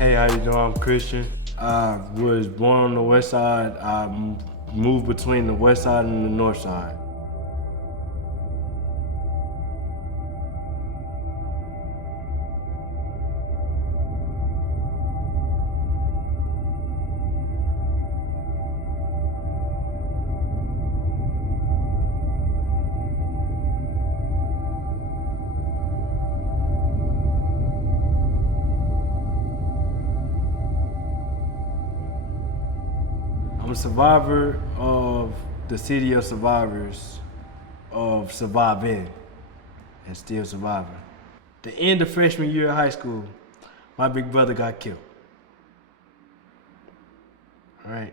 Hey, how you doing? I'm Christian. I was born on the west side. I moved between the west side and the north side. I'm a survivor of the city of survivors of surviving and still surviving. The end of freshman year of high school, my big brother got killed. All right,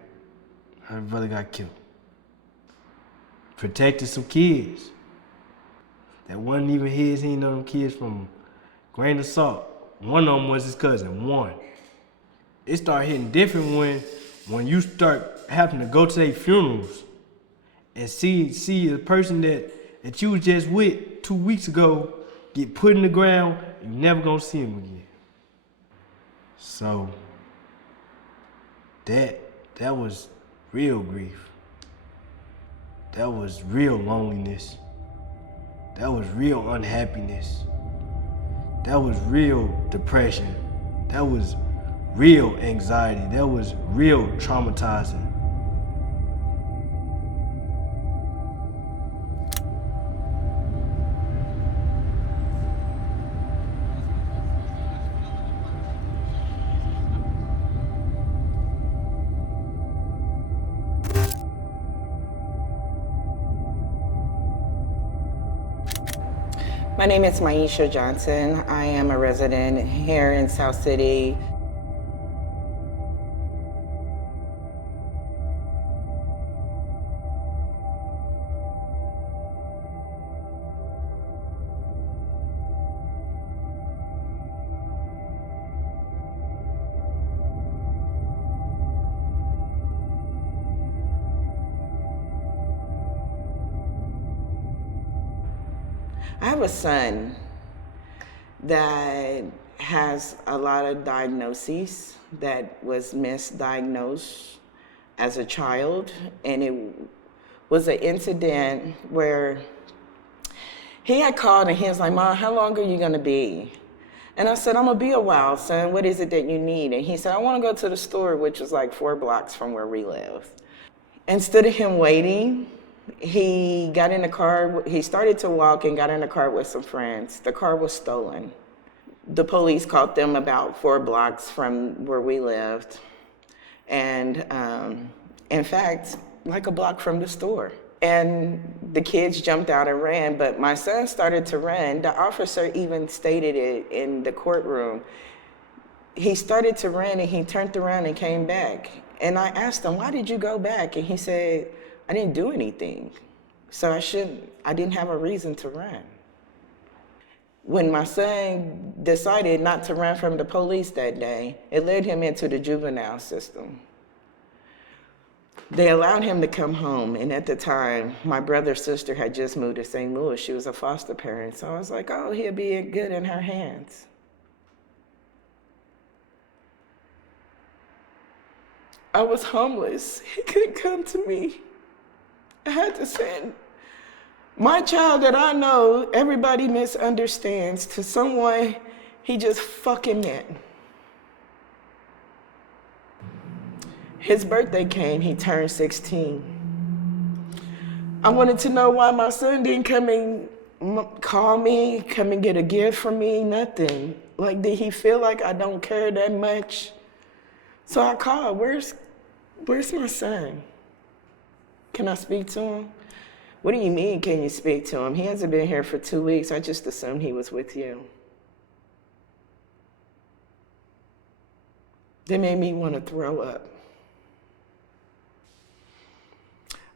my brother got killed. Protected some kids that wasn't even his. He know them kids from grain of salt. One of them was his cousin. One. It started hitting different when you start having to go to their funerals and see a person that you was just with 2 weeks ago get put in the ground and you never gonna see him again. So that was real grief. That was real loneliness. That was real unhappiness. That was real depression. That was real anxiety. That was real traumatizing. My name is Maisha Johnson. I am a resident here in South City. I have a son that has a lot of diagnoses that was misdiagnosed as a child, and it was an incident where he had called and he was like, "Mom, how long are you gonna be?" And I said, "I'm gonna be a while, son. What is it that you need?" And he said, "I wanna go to the store," which was like 4 blocks from where we live. Instead of him waiting, he got in the car, he started to walk and got in the car with some friends. The car was stolen. The police caught them about 4 blocks from where we lived. And in fact, like a block from the store. And the kids jumped out and ran, but my son started to run. The officer even stated it in the courtroom. He started to run and he turned around and came back. And I asked him, "Why did you go back?" And he said, "I didn't do anything, so I didn't have a reason to run." When my son decided not to run from the police that day, it led him into the juvenile system. They allowed him to come home, and at the time, my brother's sister had just moved to St. Louis. She was a foster parent, so I was like, "Oh, he'll be good in her hands." I was homeless. He couldn't come to me. I had to send my child that I know everybody misunderstands to someone he just fucking met. His birthday came, he turned 16. I wanted to know why my son didn't come and call me, come and get a gift from me, nothing. Like, did he feel like I don't care that much? So I called, where's my son? Can I speak to him? "What do you mean, can you speak to him? He hasn't been here for 2 weeks. I just assumed he was with you." They made me want to throw up.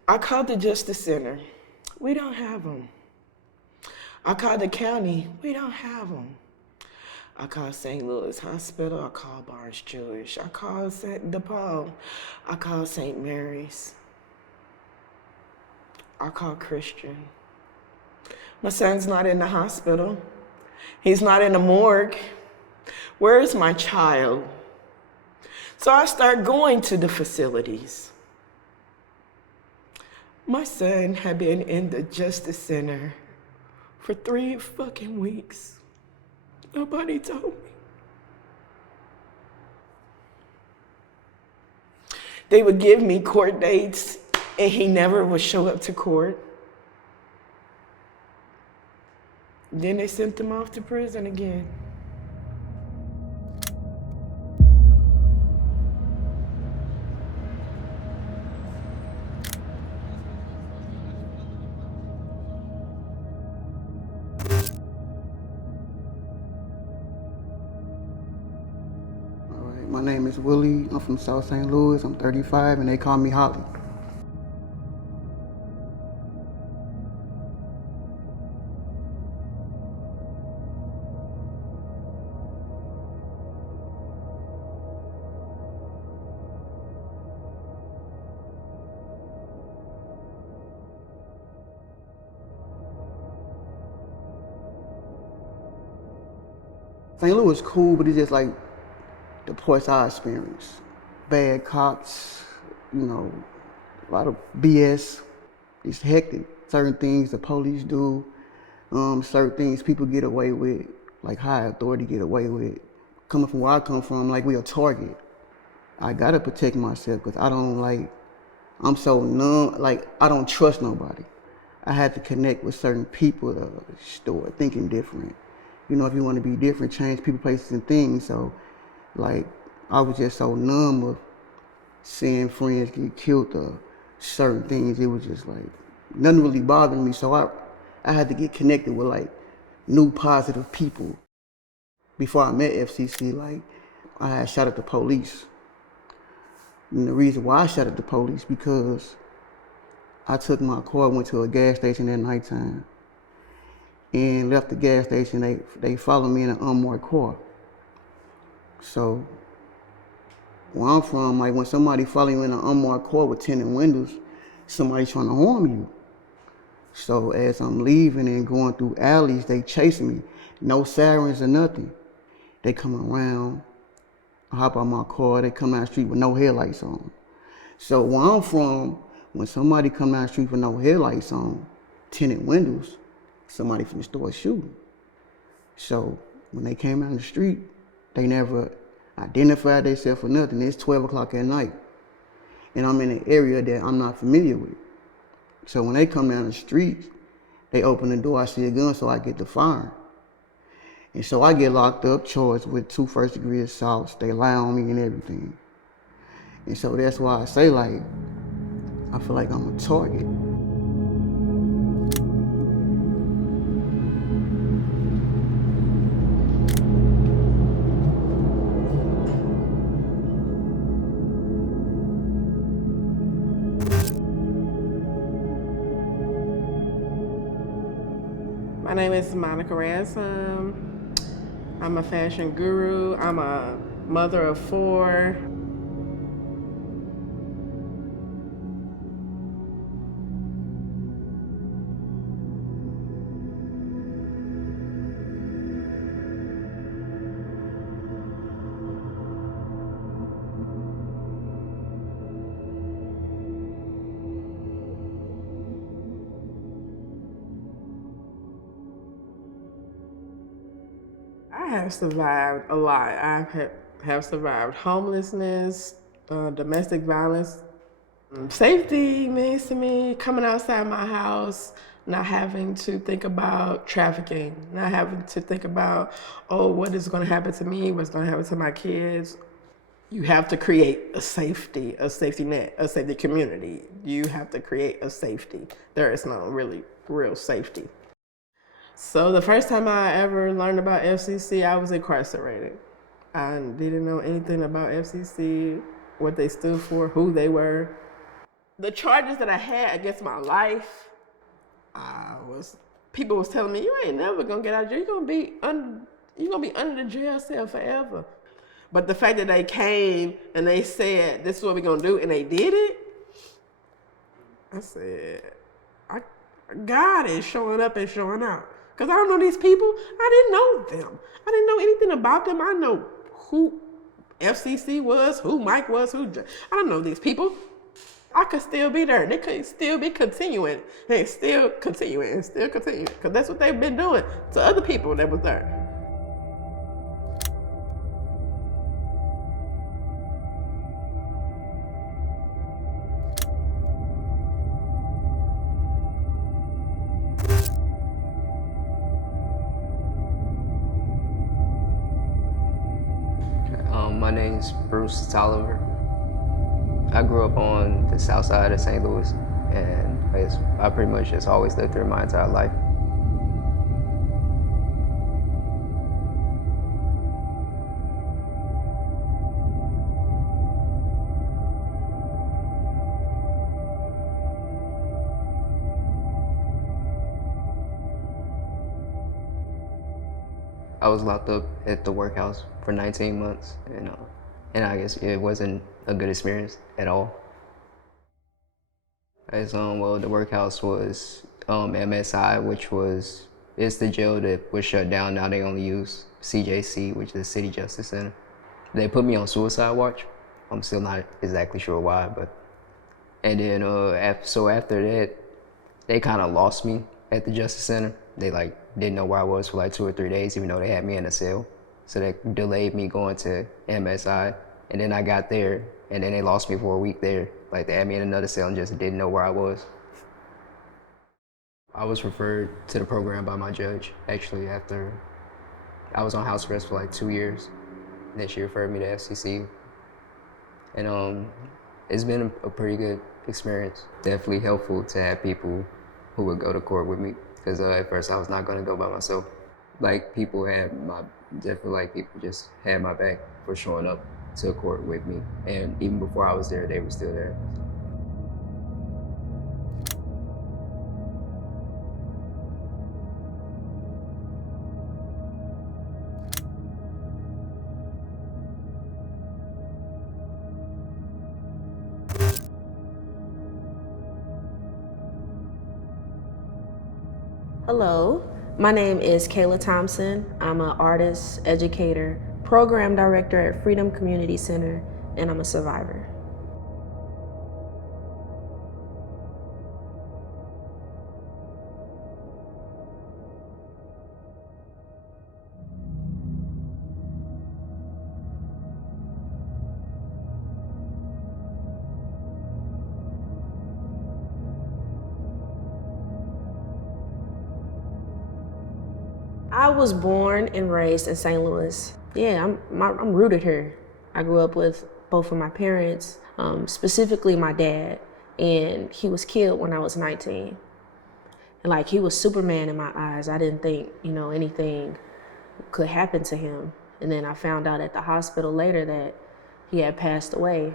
I called the Justice Center. "We don't have them." I called the county. "We don't have them." I called St. Louis Hospital. I called Barnes Jewish. I called St. DePaul. I called St. Mary's. I called Christian. My son's not in the hospital. He's not in the morgue. Where is my child? So I start going to the facilities. My son had been in the Justice Center for 3 fucking weeks. Nobody told me. They would give me court dates, and he never would show up to court. Then they sent him off to prison again. My name is Willie. I'm from South St. Louis. I'm 35, and they call me Holly. St. Louis is cool, but it's just like the parts I experienced. Bad cops, you know, a lot of BS. It's hectic. Certain things the police do, certain things people get away with, like high authority get away with. Coming from where I come from, like we a target. I gotta protect myself because I'm so numb, like I don't trust nobody. I had to connect with certain people to start thinking different. You know, if you want to be different, change people, places, and things. So, like, I was just so numb of seeing friends get killed or certain things. It was just like, nothing really bothered me. So I had to get connected with like new positive people. Before I met FCC, like, I had shot at the police. And the reason why I shot at the police, because I took my car, went to a gas station at nighttime, and left the gas station. They followed me in an unmarked car. So where I'm from, like when somebody follow you in an unmarked car with tinted windows, somebody's trying to harm you. So as I'm leaving and going through alleys, they chase me. No sirens or nothing. They come around, I hop out my car, they come down the street with no headlights on. So where I'm from, when somebody come down the street with no headlights on, tinted windows, somebody from the store shooting. So when they came down the street, they never identified themselves or nothing. It's 12 o'clock at night. And I'm in an area that I'm not familiar with. So when they come down the street, they open the door, I see a gun, so I get to firing. And so I get locked up, charged with 2 first-degree assaults. They lie on me and everything. And so that's why I say, like, I feel like I'm a target. My name is Monica Ransom. I'm a fashion guru. I'm a mother of 4. I have survived a lot. I have survived homelessness, domestic violence. Safety means to me coming outside my house, not having to think about trafficking, not having to think about, oh, what is going to happen to me, what's going to happen to my kids. You have to create a safety net, a safety community. You have to create a safety. There is no really real safety. So the first time I ever learned about FCC, I was incarcerated. I didn't know anything about FCC, what they stood for, who they were. The charges that I had against my life, people was telling me, you ain't never gonna get out of jail. You're gonna be under the jail cell forever. But the fact that they came and they said, this is what we're gonna do, and they did it, I said, God is showing up and showing out. Because I don't know these people. I didn't know them. I didn't know anything about them. I know who FCC was, who Mike was, I don't know these people. I could still be there. They could still be continuing and still continuing and still continuing because that's what they've been doing to other people that was there. My name is Bruce Tolliver. I grew up on the south side of St. Louis, and I pretty much just always lived there my entire life. I was locked up at the workhouse for 19 months, and I guess it wasn't a good experience at all. Well, the workhouse was MSI, it's the jail that was shut down. Now they only use CJC, which is the City Justice Center. They put me on suicide watch. I'm still not exactly sure why, and then after that, they kind of lost me at the Justice Center. They didn't know where I was for 2 or 3 days, even though they had me in a cell. So they delayed me going to MSI, and then I got there, and then they lost me for a week there. They had me in another cell and just didn't know where I was. I was referred to the program by my judge, actually, after I was on house arrest for 2 years. And then she referred me to FCC. And it's been a pretty good experience. Definitely helpful to have people who would go to court with me, because at first I was not gonna go by myself. People just had my back for showing up to court with me. And even before I was there, they were still there. Hello, my name is Kayla Thompson. I'm an artist, educator, program director at Freedom Community Center, and I'm a survivor. I was born and raised in St. Louis. Yeah, I'm rooted here. I grew up with both of my parents, specifically my dad, and he was killed when I was 19. And he was Superman in my eyes. I didn't think, anything could happen to him. And then I found out at the hospital later that he had passed away.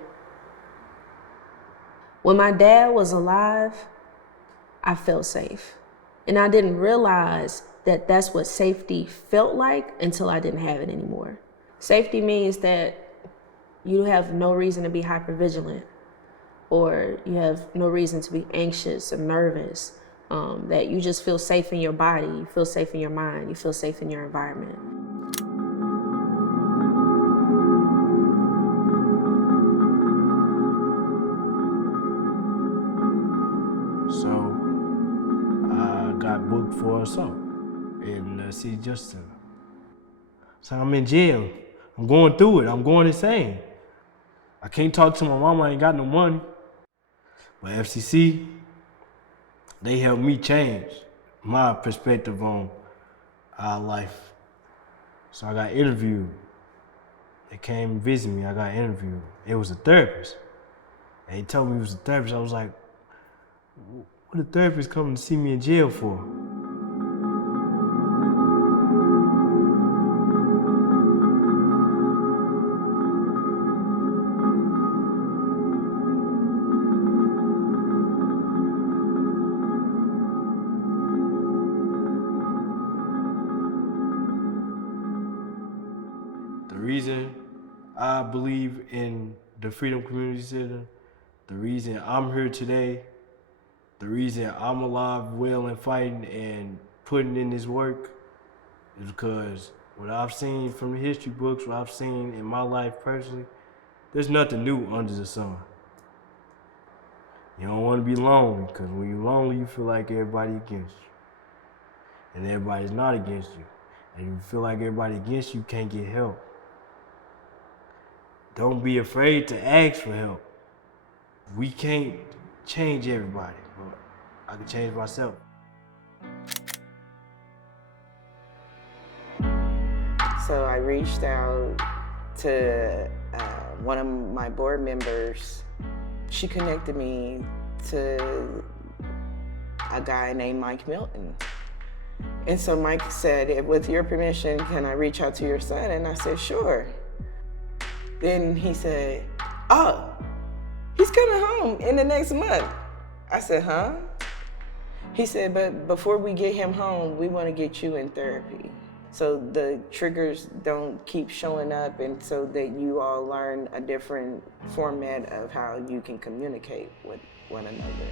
When my dad was alive, I felt safe. And I didn't realize that that's what safety felt like until I didn't have it anymore. Safety means that you have no reason to be hypervigilant, or you have no reason to be anxious or nervous, that you just feel safe in your body, you feel safe in your mind, you feel safe in your environment. So I got booked for assault in the City Justice Center. So I'm in jail. I'm going through it. I'm going insane. I can't talk to my mama. I ain't got no money. But FCC, they helped me change my perspective on our life. So I got interviewed. They came and visit me. I got interviewed. It was a therapist. And he told me it was a therapist. I was like, what a therapist coming to see me in jail for? The reason I believe in the Freedom Community Center, the reason I'm here today, the reason I'm alive, well, and fighting and putting in this work is because what I've seen from the history books, what I've seen in my life personally, there's nothing new under the sun. You don't want to be lonely, because when you're lonely, you feel like everybody against you. And everybody's not against you. And you feel like everybody against you, can't get help. Don't be afraid to ask for help. We can't change everybody, but I can change myself. So I reached out to one of my board members. She connected me to a guy named Mike Milton. And so Mike said, with your permission, can I reach out to your son? And I said, sure. Then he said, oh, he's coming home in the next month. I said, huh? He said, but before we get him home, we want to get you in therapy, so the triggers don't keep showing up, and so that you all learn a different format of how you can communicate with one another.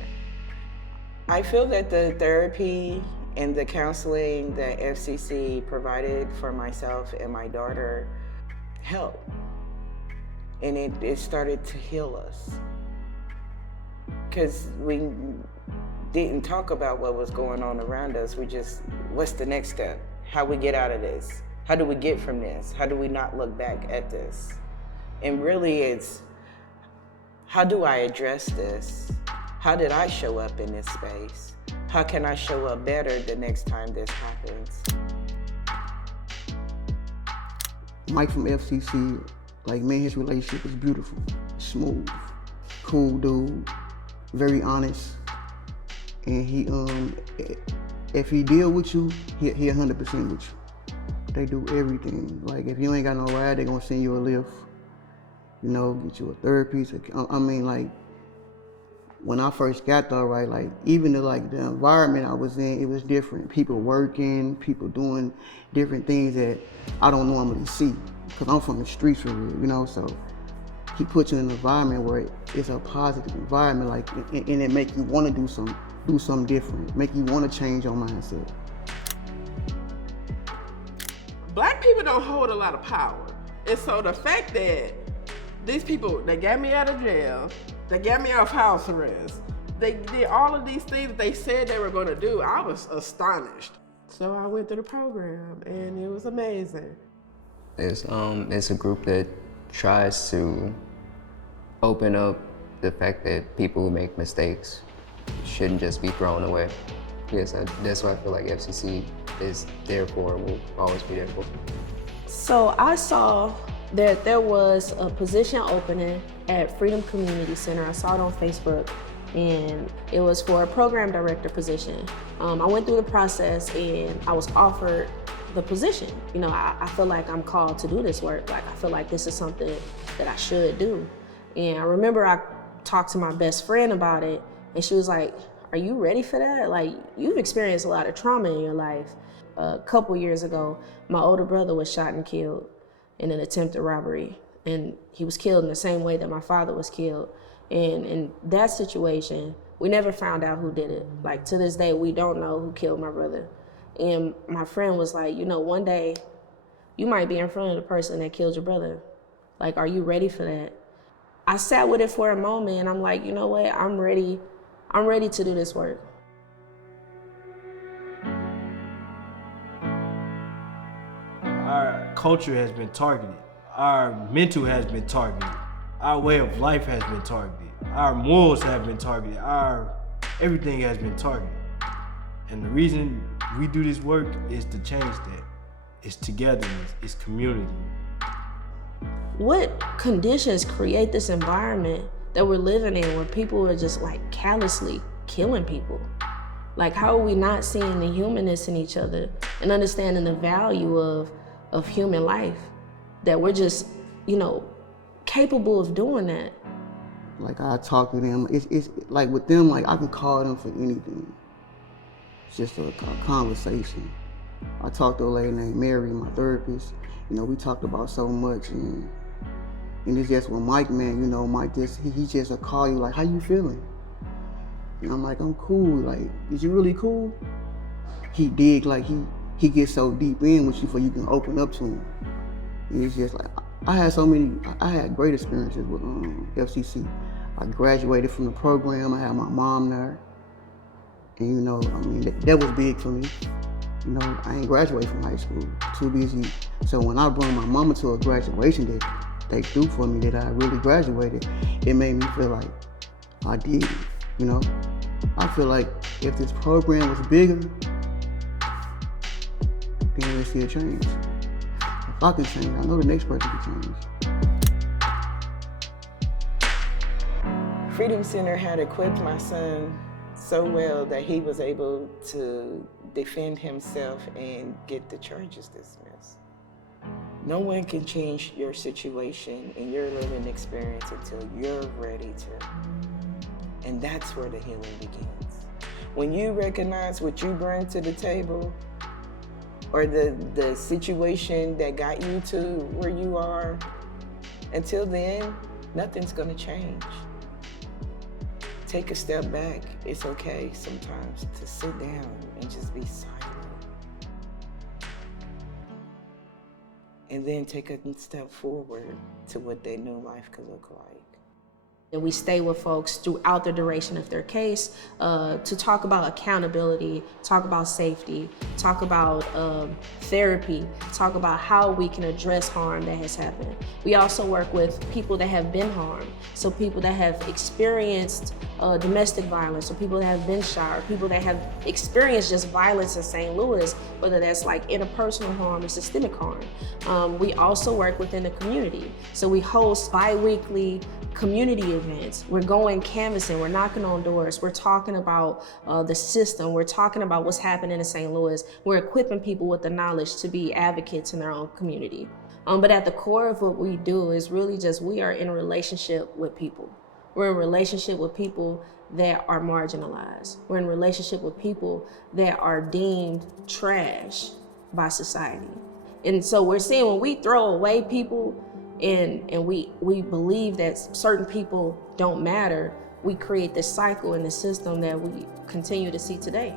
I feel that the therapy and the counseling that FCC provided for myself and my daughter helped. And it started to heal us. Because we didn't talk about what was going on around us. We just, what's the next step? How we get out of this? How do we get from this? How do we not look back at this? And really it's, how do I address this? How did I show up in this space? How can I show up better the next time this happens? Mike from FCC, like, man, his relationship is beautiful, smooth, cool dude, very honest. And he, if he deal with you, he 100% with you. They do everything. Like, if you ain't got no ride, they gonna send you a lift, you know, get you a therapist. I mean, like, when I first got there, right, like, even the environment I was in, it was different. People working, people doing different things that I don't normally see, because I'm from the streets for real, you know, so he puts you in an environment where it's a positive environment, like, and it make you want to do something different, make you want to change your mindset. Black people don't hold a lot of power. And so the fact that these people, they got me out of jail, they got me off house arrest, they did all of these things that they said they were gonna do, I was astonished. So I went through the program and it was amazing. It's a group that tries to open up the fact that people who make mistakes shouldn't just be thrown away. Yes, that's what I feel like FCC is there for and will always be there for. So I saw that there was a position opening at Freedom Community Center. I saw it on Facebook, and it was for a program director position. I went through the process and I was offered the position. You know, I feel like I'm called to do this work. Like, I feel like this is something that I should do. And I remember I talked to my best friend about it, and she was like, are you ready for that? Like, you've experienced a lot of trauma in your life. A couple years ago, my older brother was shot and killed in an attempted robbery. And he was killed in the same way that my father was killed. And in that situation, we never found out who did it. Like, to this day, we don't know who killed my brother. And my friend was like, you know, one day you might be in front of the person that killed your brother. Like, are you ready for that? I sat with it for a moment and I'm like, you know what, I'm ready to do this work. Our culture has been targeted. Our mental has been targeted. Our way of life has been targeted. Our morals have been targeted. Everything has been targeted. And the reason we do this work is to change that. It's togetherness, it's community. What conditions create this environment that we're living in where people are just like callously killing people? Like, how are we not seeing the humanness in each other and understanding the value of human life? That we're just, you know, capable of doing that. Like, I talk to them, it's like with them, like, I can call them for anything. It's just a conversation. I talked to a lady named Mary, my therapist. You know, we talked about so much, and it's just with Mike, man, you know, Mike just, he just will call you like, how you feeling? And I'm like, I'm cool. Like, is you really cool? He dig, like, he gets so deep in with you before you can open up to him. And it's just like, I had great experiences with FCC. I graduated from the program, I had my mom there. And you know, I mean, that was big for me. You know, I ain't graduated from high school, too busy. So when I brought my mama to a graduation that they threw for me, that I really graduated, it made me feel like I did it, you know? I feel like if this program was bigger, then we'll see a change. If I can change, I know the next person can change. Freedom Center had equipped my son so well that he was able to defend himself and get the charges dismissed. No one can change your situation and your living experience until you're ready to. And that's where the healing begins. When you recognize what you bring to the table, or the situation that got you to where you are, until then, nothing's gonna change. Take a step back. It's okay sometimes to sit down and just be silent. And then take a step forward to what their new life could look like. And we stay with folks throughout the duration of their case to talk about accountability, talk about safety, talk about therapy, talk about how we can address harm that has happened. We also work with people that have been harmed. So people that have experienced domestic violence, or people that have been shot, or people that have experienced just violence in St. Louis, whether that's like interpersonal harm or systemic harm. We also work within the community. So we host bi-weekly community events. We're going canvassing, we're knocking on doors, we're talking about the system, we're talking about what's happening in St. Louis. We're equipping people with the knowledge to be advocates in their own community. But at the core of what we do is really just, we are in a relationship with people. We're in a relationship with people that are marginalized. We're in a relationship with people that are deemed trash by society. And so we're seeing when we throw away people and we believe that certain people don't matter, we create this cycle in the system that we continue to see today.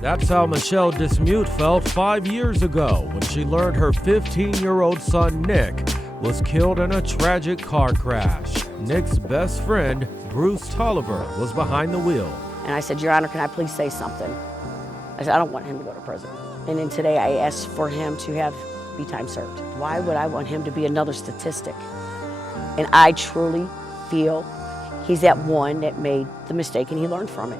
That's how Michelle Dismute felt 5 years ago when she learned her 15-year-old son, Nick, was killed in a tragic car crash. Nick's best friend, Bruce Tolliver, was behind the wheel. And I said, Your Honor, can I please say something? I said, I don't want him to go to prison. And then today I asked for him to be time served. Why would I want him to be another statistic? And I truly feel he's that one that made the mistake and he learned from it.